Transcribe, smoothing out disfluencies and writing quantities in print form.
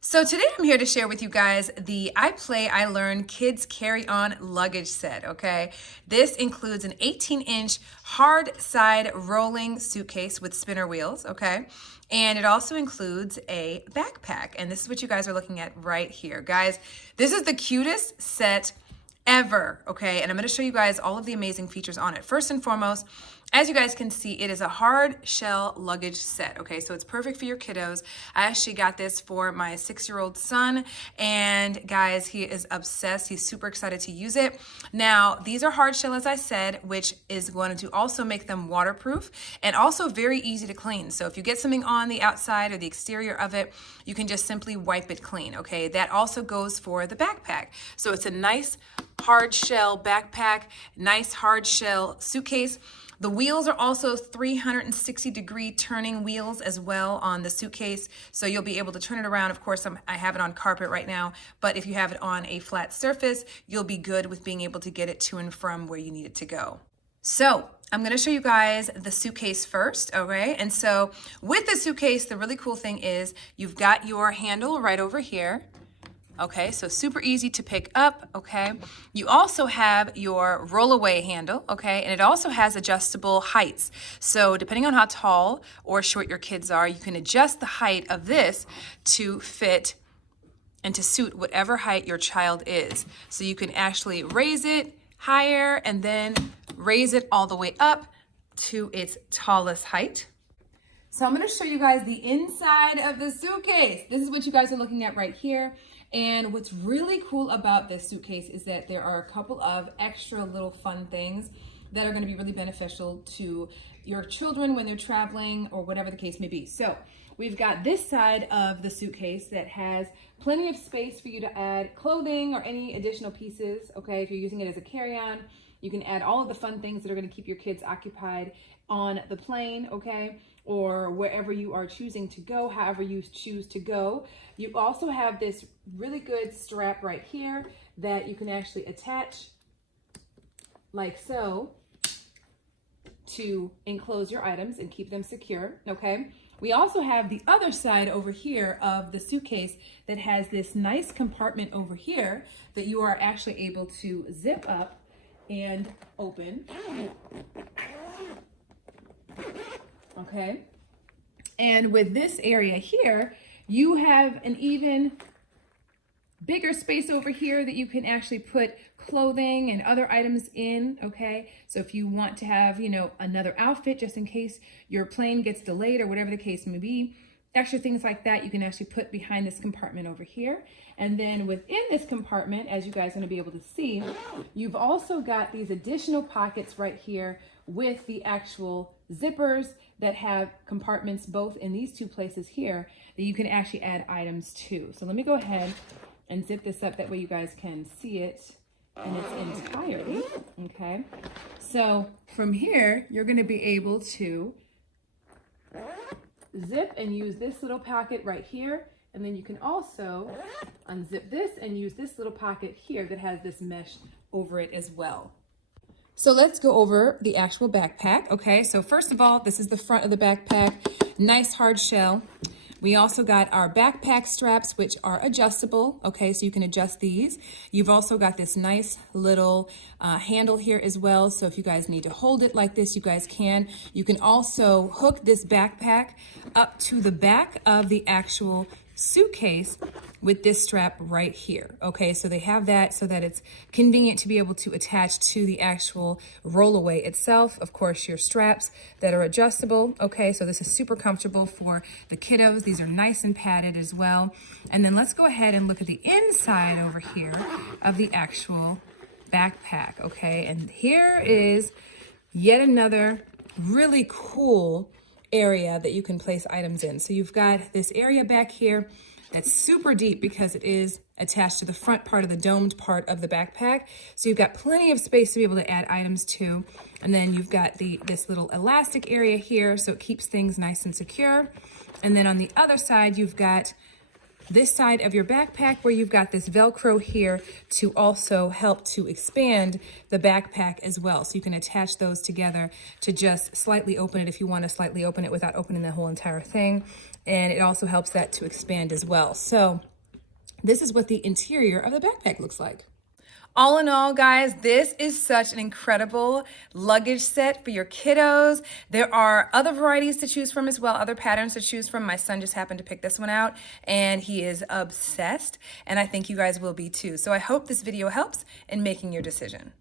So today I'm here to share with you guys the iPlay, iLearn Kids Carry-On Luggage Set, okay? This includes an 18-inch hard side rolling suitcase with spinner wheels, okay? And it also includes a backpack, and this is what you guys are looking at right here. Guys, this is the cutest set ever, okay? And I'm gonna show you guys all of the amazing features on it. First and foremost, as you guys can see, it is a hard shell luggage set, okay? So it's perfect for your kiddos. I actually got this for my 6-year-old son, and guys, he is obsessed. He's super excited to use it. Now, these are hard shell, as I said, which is going to also make them waterproof and also very easy to clean. So if you get something on the outside or the exterior of it, you can just simply wipe it clean, okay? That also goes for the backpack. So it's a nice hard shell backpack, nice hard shell suitcase. The wheels are also 360-degree turning wheels as well on the suitcase, so you'll be able to turn it around. Of course, I have it on carpet right now, but if you have it on a flat surface, you'll be good with being able to get it to and from where you need it to go. So I'm going to show you guys the suitcase first, okay? And so with the suitcase, the really cool thing is you've got your handle right over here. Okay, so super easy to pick up, okay? You also have your rollaway handle, okay? And it also has adjustable heights. So depending on how tall or short your kids are, you can adjust the height of this to fit and to suit whatever height your child is. So you can actually raise it higher and then raise it all the way up to its tallest height. So I'm gonna show you guys the inside of the suitcase. This is what you guys are looking at right here. And what's really cool about this suitcase is that there are a couple of extra little fun things that are going to be really beneficial to your children when they're traveling or whatever the case may be. So we've got this side of the suitcase that has plenty of space for you to add clothing or any additional pieces, okay? If you're using it as a carry-on, you can add all of the fun things that are going to keep your kids occupied on the plane, okay? Or wherever you are choosing to go, however you choose to go. You also have this really good strap right here that you can actually attach like so to enclose your items and keep them secure, okay? We also have the other side over here of the suitcase that has this nice compartment over here that you are actually able to zip up and open. Okay, and with this area here, you have an even bigger space over here that you can actually put clothing and other items in, okay? So if you want to have, you know, another outfit just in case your plane gets delayed or whatever the case may be, extra things like that you can actually put behind this compartment over here. And then within this compartment, as you guys are going to be able to see, you've also got these additional pockets right here with the actual zippers that have compartments both in these two places here that you can actually add items to. So let me go ahead and zip this up, that way you guys can see it in its entirety, okay? So from here, you're gonna be able to zip and use this little pocket right here, and then you can also unzip this and use this little pocket here that has this mesh over it as well. So let's go over the actual backpack, okay? So first of all, this is the front of the backpack, nice hard shell. We also got our backpack straps, which are adjustable, okay? So you can adjust these. You've also got this nice little handle here as well. So if you guys need to hold it like this, you guys can. You can also hook this backpack up to the back of the actual suitcase with this strap right here, okay? So they have that so that it's convenient to be able to attach to the actual rollaway itself. Of course, your straps that are adjustable, okay? So this is super comfortable for the kiddos. These are nice and padded as well. And then let's go ahead and look at the inside over here of the actual backpack, okay? And here is yet another really cool area that you can place items in. So you've got this area back here that's super deep because it is attached to the front part of the domed part of the backpack. So you've got plenty of space to be able to add items to. And then you've got this little elastic area here, so it keeps things nice and secure. And then on the other side, you've got this side of your backpack where you've got this Velcro here to also help to expand the backpack as well. So you can attach those together to just slightly open it if you want to slightly open it without opening the whole entire thing. and it also helps that to expand as well. So this is what the interior of the backpack looks like. All in all, guys, this is such an incredible luggage set for your kiddos. There are other varieties to choose from as well, other patterns to choose from. My son just happened to pick this one out, and he is obsessed, and I think you guys will be too. So I hope this video helps in making your decision.